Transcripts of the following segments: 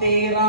13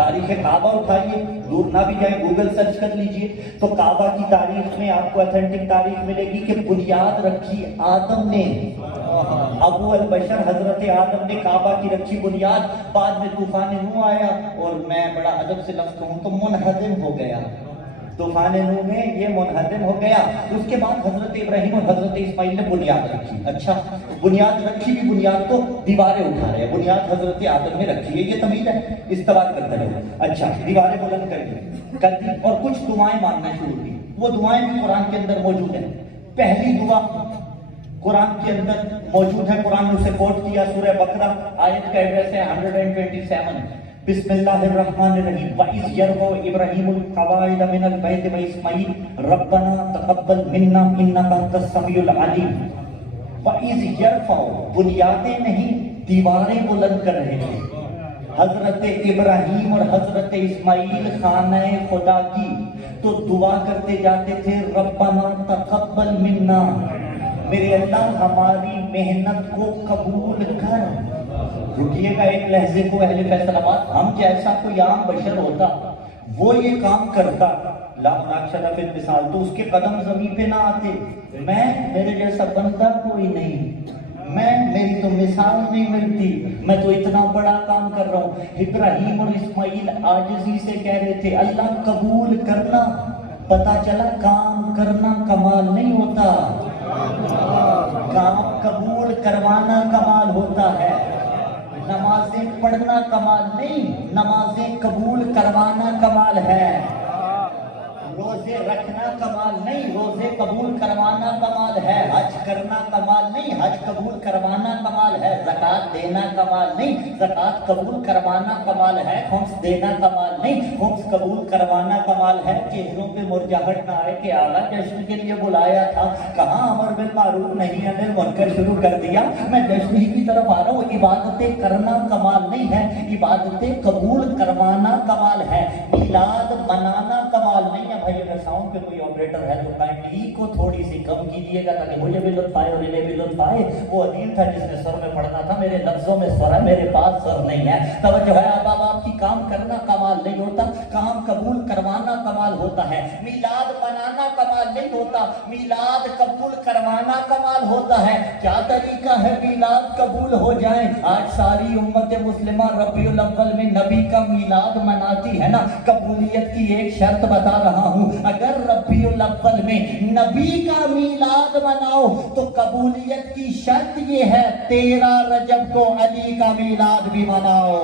تاریخ کعبہ اٹھائیے، دور نہ بھی جائیں، گوگل سرچ کر لیجئے تو کعبہ کی تاریخ میں آپ کو اتھینٹک تاریخ ملے گی کہ بنیاد رکھی آدم نے، ابو البشر حضرت آدم نے کعبہ کی رکھی بنیاد. بعد میں طوفان نوح آیا اور میں بڑا ادب سے لفظ کہوں تو منہدم ہو گیا. طوفان نوح میں یہ منہدم ہو گیا. اس کے بعد حضرت ابراہیم اور حضرت اسماعیل نے بنیاد رکھی. اچھا بنیاد رکھی بھی، بنیاد تو دیواریں اٹھا رہے ہیں، بنیاد حضرت آدم نے رکھی ہے، یہ تمیز ہے، استوار کرتے رہے. اچھا دیواریں بلند کر دی اور کچھ دعائیں مانگنا شروع کی. وہ دعائیں بھی قرآن کے اندر موجود ہیں. پہلی دعا قرآن کے اندر موجود ہے، قرآن نے اسے کوٹ کیا، سورہ بقرہ آیت کا ایڈریس ہے 127. بسم اللہ الرحمن الرحیم. وَإِذْ يَرْفَعُ إِبْرَاهِيمُ الْقَوَاعِدَ مِنَ الْبَيْتِ وَإِسْمَاعِيلُ رَبَّنَا تَقَبَّلْ مِنَّا إِنَّكَ أَنْتَ السَّمِيعُ الْعَلِيمُ. وَإِذْ يَرْفَعُ بنیادیں نہیں، دیواریں بلند کر رہے تھے حضرت ابراہیم اور حضرت اسماعیل خانہ خدا کی. تو دعا کرتے جاتے تھے ربنا تقبل منا، میرے اللہ ہماری محنت کو قبول کر. رکیے گا ایک لحظے کو اہل فیصل آباد، ہم جیسا کوئی عام بشر ہوتا وہ یہ کام کرتا لا مناقشہ فی المثال تو اس کے قدم زمین پہ نہ آتے. میرے جیسا بندہ کوئی نہیں، میری تو مثال نہیں ملتی، میں تو اتنا بڑا کام کر رہا ہوں. ابراہیم اور اسماعیل عاجزی سے کہہ رہے تھے اللہ قبول کرنا. پتا چلا کام کرنا کمال نہیں ہوتا، کام قبول کروانا کمال ہوتا ہے. نمازیں پڑھنا کمال نہیں، نمازیں قبول کروانا کمال ہے. روزے رکھنا کمال نہیں، روزے قبول کروانا کمال ہے. حج کرنا کمال نہیں، حج قبول کروانا کمال ہے. زکوٰۃ دینا کمال نہیں، زکوٰۃ قبول کروانا کمال ہے. خمس دینا کمال نہیں، خمس قبول کروانا کمال ہے. چہروں پہ مرجھاہٹ نہ آئے کہ اعلیٰ جشن کے لیے بلایا تھا، کہاں امر بالمعروف نہیں انل منکر شروع کر دیا. میں جشن ہی کی طرف آ رہا ہوں. عبادتیں کرنا کمال نہیں ہے، عبادتیں قبول کروانا کمال ہے. میلاد منانا کمال نہیں ہے. بھائی اگر ساؤنڈ پہ کوئی آپریٹر ہے تو کائنڈلی کو تھوڑی سی کم کیجیے گا تاکہ مجھے بھی لطف آئے اور انہیں بھی لطف آئے. وہ عدیل تھا جس نے سر میں پڑھنا تھا، میرے لفظوں میں سر ہے، میرے پاس سر نہیں ہے. توجہ ہے آپ کی، کام کرنا کمال نہیں ہوتا، کام قبول کروانا کمال ہوتا ہے. میلاد منانا کمال نہیں ہوتا، میلاد قبول کروانا کمال ہوتا ہے. کیا طریقہ ہے میلاد قبول ہو جائے؟ آج ساری امت مسلمہ ربیع الاول میں نبی کا میلاد مناتی ہے نا. قبولیت کی ایک شرط بتا رہا ہوں، اگر ربیع الاول میں نبی کا میلاد مناؤ تو قبولیت کی شرط یہ ہے 13 رجب کو علی کا میلاد بھی مناؤ.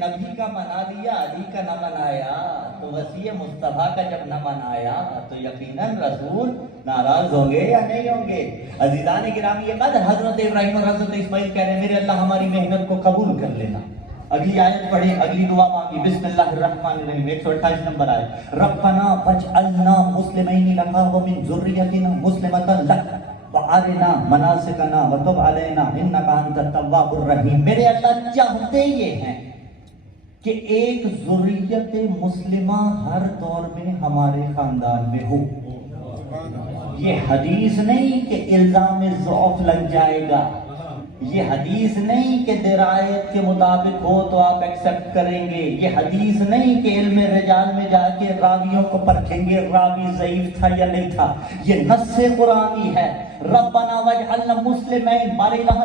نبی کا منا دیا، علی کا نہ منایا تو وسیع مصطفیٰ کا جب نہ منایا تو یقیناً رسول ناراض ہوں گے یا نہیں ہوں گے؟ عزیزان گرامی یہ قدر حضرت ابراہیم اور حضرت اسماعیل کہہ رہے ہیں میرے اللہ ہماری محنت کو قبول کر لینا. اگلی آیت پڑھی، اگلی دعا مانگی. بسم اللہ الرحمن الرحیم 128 نمبر آیت. ربنا واجعلنا مسلمین لک ومن ذریتنا مسلمۃ لک وارنا مناسکنا وتب علینا انک انت التواب الرحیم. میرے اللہ چاہتے یہ ہیں کہ ایک ذریت مسلمہ ہر دور میں ہمارے خاندان میں ہو. یہ حدیث نہیں کہ الزام ضعف لگ جائے گا، یہ حدیث نہیں کہ درایت کے مطابق ہو تو آپ ایکسپٹ کریں گے، یہ حدیث نہیں کہ علم رجال میں جا کے راویوں کو پرکھیں گے راوی ضعیف تھا یا نہیں تھا. یہ نص قرآنی ہے. ربنا واجعلنا مسلمین، ہمارے اللہ